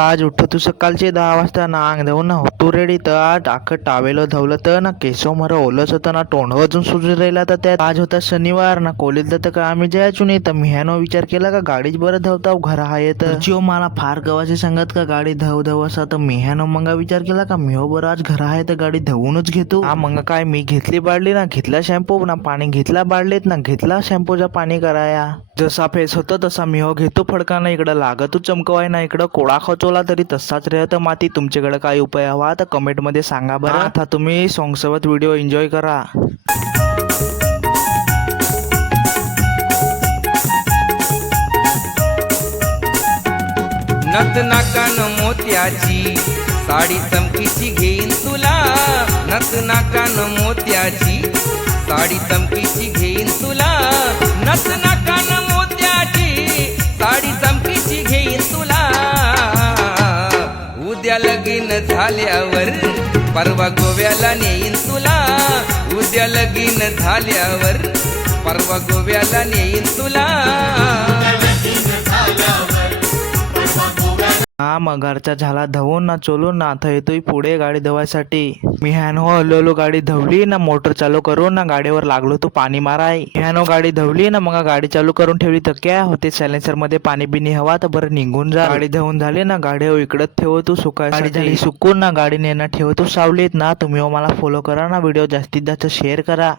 आज उठ तू सकाळचे 10 वाजता ना अंग धुवून ना होतो रेडी तर आज अख्खं टावेल धवलं तर ना केसव मर ओलच होतं ना तोंड वाजून सुजून राहिला तर त्यात आज होता शनिवार ना कॉलेजला तर का आम्ही जायचो नाही तर ह्यानं विचार केला का गाडीच बरं धावताव घर आहे तर जिओ मला फार गव्हाचे सांगत का गाडी धाव धाव असा तर ह्यानं मग विचार केला का मी बरं आज घर आहे तर गाडी धावूनच घेतो हा मग काय मी घेतली बाडली ना घेतला शॅम्पू ना पाणी घेतला बाडलीत ना घेतला शॅम्पूचा पाणी कराया जसा फेस होता तसा मिहो घेतो फडकाना इकडं लागतो चमकवाय ना इकडं कोळा खचवला तरी तसाच राहतं माती तुमच्याकडे काय उपाय हवा तर कमेंट मध्ये सांगा बरं आता तुम्ही सॉंग सोबत व्हिडिओ एन्जॉय करा नथ नाकान मोत्याची साडी चमकीची घेईन तुला नथ नाकान मोत्याची साडी चमकीची घेईन तुला नथ नाकान मोत्याची साडी चमकीची घेईन तुला उद्या लगीन झाल्यावर परवा गोव्याला नेईन तुला उद्या लगीन झाल्यावर परवा गोव्याला नेईन तुला हा मग घरचा झाला धवून ना चोलून ना आता येतोय पुढे गाडी धुवायसाठी मी ह्यानो हलवलो गाडी धवली ना मोटर चालू करून ना गाडीवर लागलो तो पाणी माराय ह्यानो गाडी धवली ना मग गाडी चालू करून ठेवली तर काय होते सायलेन्सर मध्ये पाणी बिनी हवा तर बरं निघून जा गाडी धुवून झाली ना गाडी इकडं ठेव तू सुकाय गाडी झाली सुकून ना गाडी नेना ठेव तू सावलीत ना तुम्ही मला फॉलो करा ना व्हिडिओ जास्तीत जास्त शेअर करा.